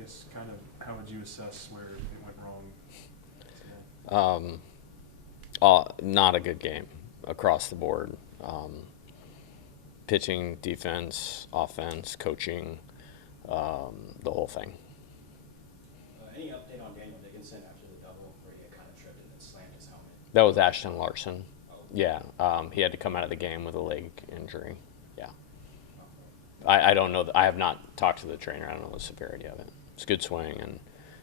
guess kind of how would you assess where it went wrong today? Not a good game across the board. Pitching, defense, offense, coaching, the whole thing. Any update on Daniel Dickinson after the double where he kind of tripped and then slammed his helmet? That was Ashton Larson. Oh. Yeah, he had to come out of the game with a leg injury. Yeah. I don't know. I have not talked to the trainer. I don't know the severity of it. It's a good swing, and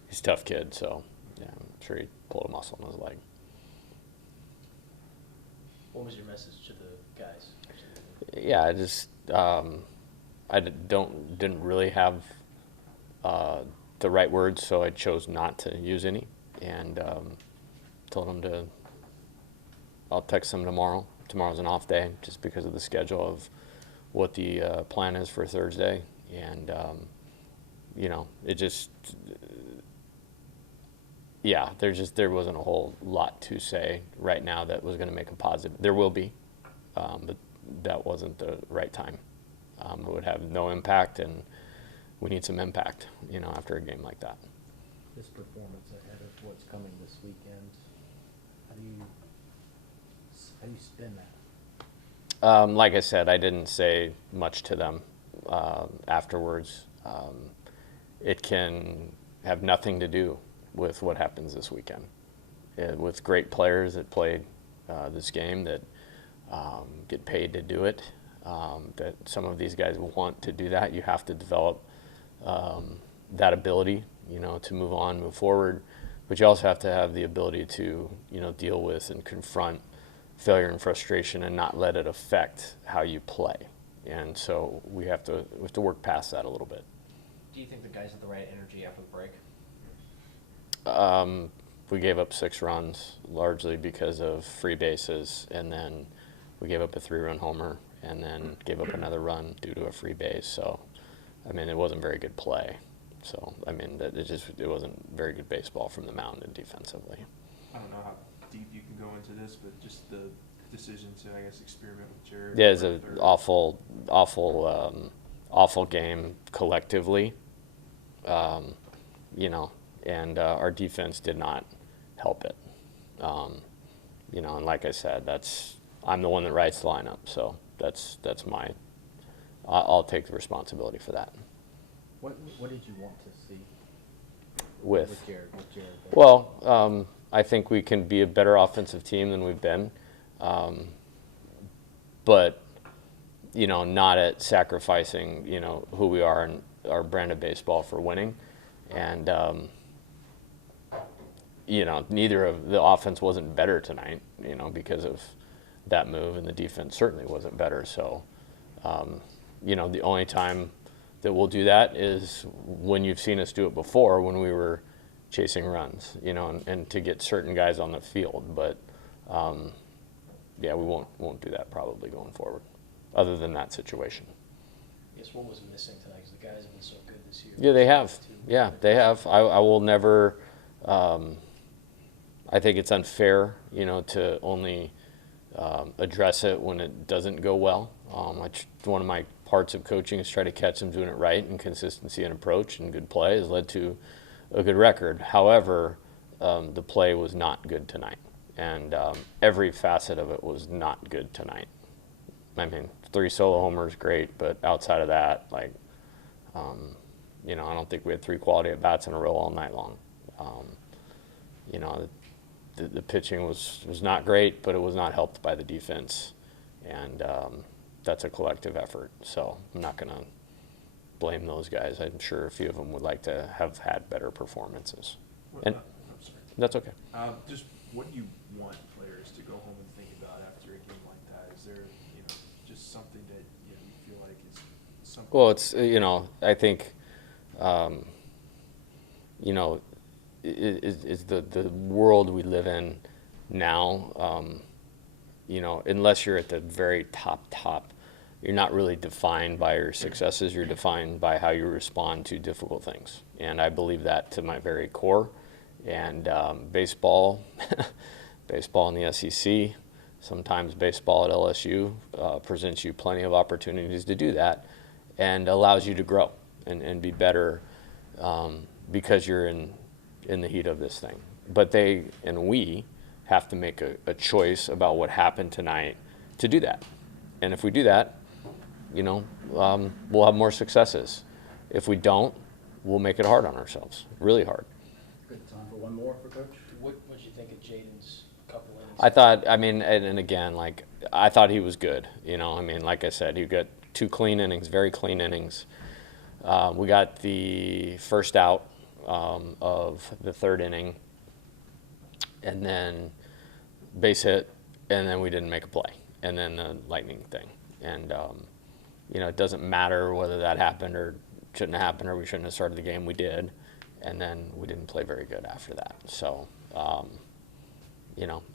he's a tough kid, so yeah, I'm sure he pulled a muscle in his leg. What was your message to the guys? Yeah, I just didn't really have the right words, so I chose not to use any, and told them I'll text them tomorrow. Tomorrow's an off day, just because of the schedule of what the plan is for Thursday, and it just, yeah, there wasn't a whole lot to say right now that was going to make a positive. There will be, but that wasn't the right time. It would have no impact, and we need some impact, after a game like that. This performance ahead of what's coming this weekend, how do you spin that? Like I said, I didn't say much to them afterwards. It can have nothing to do with what happens this weekend. With great players that played this game that get paid to do it, that some of these guys want to do that. You have to develop that ability, to move on, move forward. But you also have to have the ability to, deal with and confront failure and frustration and not let it affect how you play. And so we have to work past that a little bit. Do you think the guys had the right energy after the break? We gave up 6 runs, largely because of free bases, and then we gave up a 3-run homer, and then gave up another run due to a free base. So, it wasn't very good play. So, it wasn't very good baseball from the mound and defensively. I don't know how deep you can go into this, but just the decision to, I guess, experiment with Jared. Yeah, it's an awful game collectively, and our defense did not help it. And like I said, I'm the one that writes the lineup, so that's I'll take the responsibility for that. What did you want to see With Jared? Well, I think we can be a better offensive team than we've been, but not at sacrificing who we are and our brand of baseball for winning, and neither of the offense wasn't better tonight, because of that move, and the defense certainly wasn't better. So, the only time that we'll do that is when you've seen us do it before, when we were chasing runs, and to get certain guys on the field. But yeah, we won't do that probably going forward, other than that situation. I guess what was missing tonight? Because the guys have been so good this year. Yeah, they have. Yeah, they have. I will never. I think it's unfair, to only address it when it doesn't go well. One of my parts of coaching is try to catch them doing it right, and consistency and approach and good play has led to a good record. However, the play was not good tonight, and every facet of it was not good tonight. 3 solo homers, great, but outside of that, I don't think we had 3 quality at bats in a row all night long. The pitching was not great, but it was not helped by the defense, and that's a collective effort. So I'm not going to blame those guys. I'm sure a few of them would like to have had better performances. I'm sorry. That's okay. Just what do you want players to go home and think about after a game like that? Is there, just something that you feel like is something? Well, it's I think is the world we live in now. Unless you're at the very top, you're not really defined by your successes. You're defined by how you respond to difficult things, and I believe that to my very core. And baseball, baseball in the SEC, sometimes baseball at LSU presents you plenty of opportunities to do that, and allows you to grow and be better because you're in the heat of this thing. But they and we have to make a choice about what happened tonight to do that. And if we do that, we'll have more successes. If we don't, we'll make it hard on ourselves, really hard. Good time for one more for Coach. What did you think of Jaden's couple innings? I thought, and again, like, I thought he was good. Like I said, he got 2 clean innings, very clean innings. We got the first out of the 3rd inning, and then base hit, and then we didn't make a play, and then the lightning thing. And, it doesn't matter whether that happened or shouldn't have happened or we shouldn't have started the game. We did, and then we didn't play very good after that. So,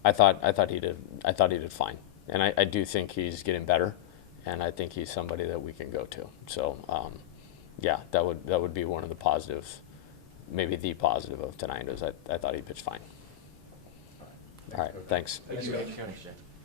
I thought he did fine, and I do think he's getting better, and I think he's somebody that we can go to. So, yeah, that would be one of the positives, maybe the positive of tonight is I thought he pitched fine. All right, thanks. Thank you. Coach.